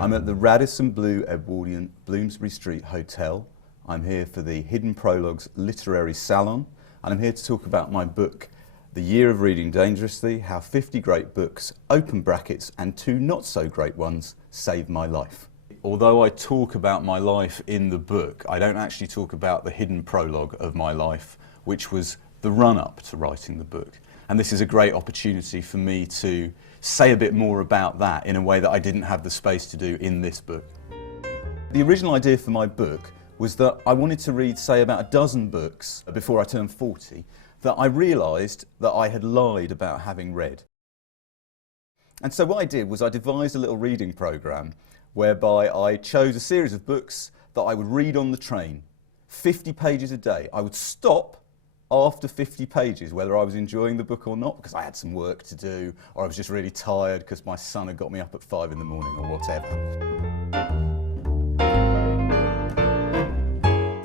I'm at the Radisson Blu Edwardian Bloomsbury Street Hotel. I'm here for the Hidden Prologues Literary Salon, and I'm here to talk about my book, The Year of Reading Dangerously, How 50 Great Books, open brackets, and 2 not so great ones saved my life. Although I talk about my life in the book, I don't actually talk about the hidden prologue of my life, which was the run-up to writing the book. And this is a great opportunity for me to say a bit more about that in a way that I didn't have the space to do in this book. The original idea for my book was that I wanted to read, say, about a dozen books before I turned 40 that I realised that I had lied about having read. And so what I did was I devised a little reading programme whereby I chose a series of books that I would read on the train, 50 pages a day. I would stop after 50 pages, whether I was enjoying the book or not, because I had some work to do, or I was just really tired because my son had got me up at 5 in the morning or whatever.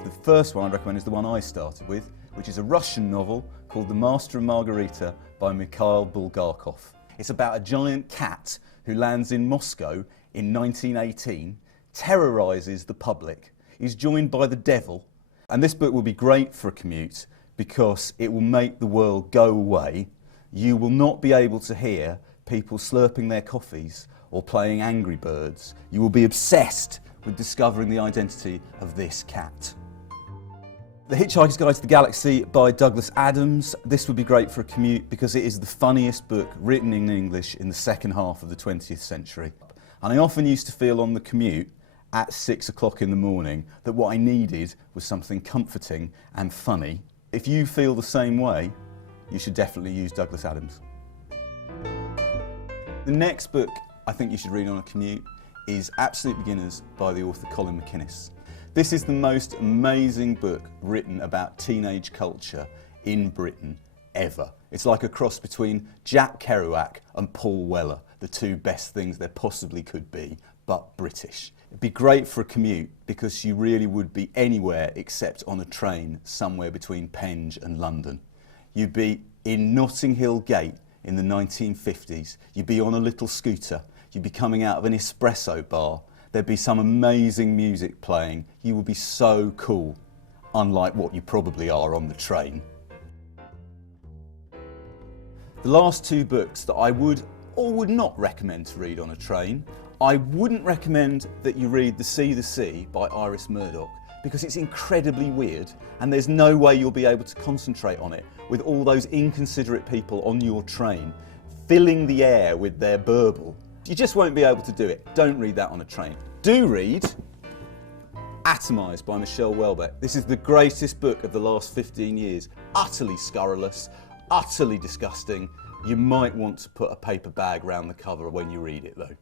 The first one I'd recommend is the one I started with, which is a Russian novel called The Master and Margarita by Mikhail Bulgakov. It's about a giant cat who lands in Moscow in 1918, terrorises the public. He's joined by the devil, and this book will be great for a commute because it will make the world go away. You will not be able to hear people slurping their coffees or playing Angry Birds. You will be obsessed with discovering the identity of this cat. The Hitchhiker's Guide to the Galaxy by Douglas Adams. This would be great for a commute because it is the funniest book written in English in the second half of the 20th century. And I often used to feel on the commute at 6 o'clock in the morning that what I needed was something comforting and funny. If you feel the same way, you should definitely use Douglas Adams. The next book I think you should read on a commute is Absolute Beginners by the author Colin Mcginnis. This is the most amazing book written about teenage culture in Britain ever. It's like a cross between Jack Kerouac and Paul Weller, the 2 best things there possibly could be, but British. It'd be great for a commute because you really would be anywhere except on a train somewhere between Penge and London. You'd be in Notting Hill Gate in the 1950s. You'd be on a little scooter. You'd be coming out of an espresso bar. There'd be some amazing music playing. You would be so cool, unlike what you probably are on the train. The last 2 books that I would or would not recommend to read on a train. I wouldn't recommend that you read The Sea by Iris Murdoch because it's incredibly weird and there's no way you'll be able to concentrate on it with all those inconsiderate people on your train filling the air with their burble. You just won't be able to do it. Don't read that on a train. Do read Atomised by Michelle Houellebecq. This is the greatest book of the last 15 years. Utterly scurrilous, utterly disgusting. You might want to put a paper bag around the cover when you read it though.